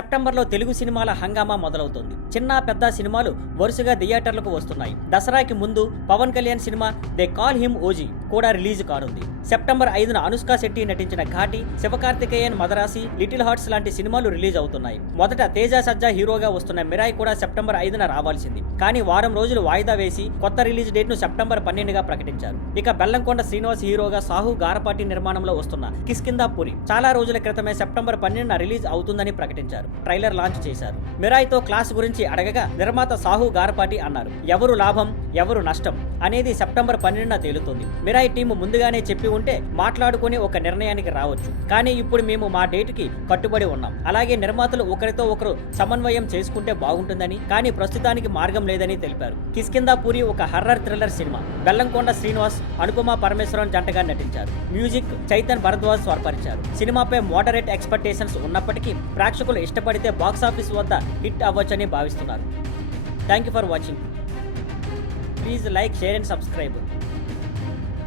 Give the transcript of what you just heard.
సెప్టెంబర్లో తెలుగు సినిమాల హంగామా మొదలవుతుంది. చిన్న పెద్ద సినిమాలు వరుసగా థియేటర్లకు వస్తున్నాయి. దసరాకి ముందు పవన్ కళ్యాణ్ సినిమా దే కాల్ హిమ్ ఓజీ కూడా రిలీజ్ కానుంది. సెప్టెంబర్ 5న అనుష్క శెట్టి నటించిన ఘాటి, శివకార్తికేయన్ మదరాసి, లిటిల్ హార్ట్స్ లాంటి సినిమాలు రిలీజ్ అవుతున్నాయి. మొదట తేజ సజ్జా హీరోగా వస్తున్న మిరాయ్ కూడా సెప్టెంబర్ 5న రావాల్సింది. కానీ వారం రోజులు వాయిదా వేసి కొత్త రిలీజ్ డేట్ ను సెప్టెంబర్ 12గా ప్రకటించారు. ఇక బెల్లంకొండ శ్రీనివాస్ హీరోగా సాహు గారపాటి నిర్మాణంలో వస్తున్న కిష్కింధాపురి చాలా రోజుల క్రితమే సెప్టెంబర్ 12న రిలీజ్ అవుతుందని ప్రకటించారు. ట్రైలర్ లాంచ్ చేశారు. మిరాయ్ తో క్లాస్ గురించి అడగగా నిర్మాత సాహు గారపాటి అన్నారు, ఎవరు లాభం ఎవరు నష్టం అనేది సెప్టెంబర్ 12న తేలుతుంది. మిరాయ్ టీం ముందుగానే చెప్పి ఉంటే మాట్లాడుకుని ఒక నిర్ణయానికి రావచ్చు. కానీ ఇప్పుడు మేము మా డేట్ కి కట్టుబడి ఉన్నాం. అలాగే నిర్మాతలు ఒకరితో ఒకరు సమన్వయం చేసుకుంటే బాగుంటుందని, కానీ ప్రస్తుతానికి మార్గం లేదని తెలిపారు. కిష్కింధాపురి ఒక horror thriller cinema. Bellamkonda Srinivas, Anupama Parameswaran జంటగా నటించారు. మ్యూజిక్ చైతన్ భరద్వాజ్ స్వరపరిచారు. సినిమాపై మోడరేట్ ఎక్స్పెక్టేషన్స్ ఉన్నప్పటికీ ప్రేక్షకులు ఇష్టపడితే బాక్సాఫీస్ వద్ద హిట్ అవ్వచ్చని భావిస్తున్నారు. Thank you for watching. Please like, share and subscribe.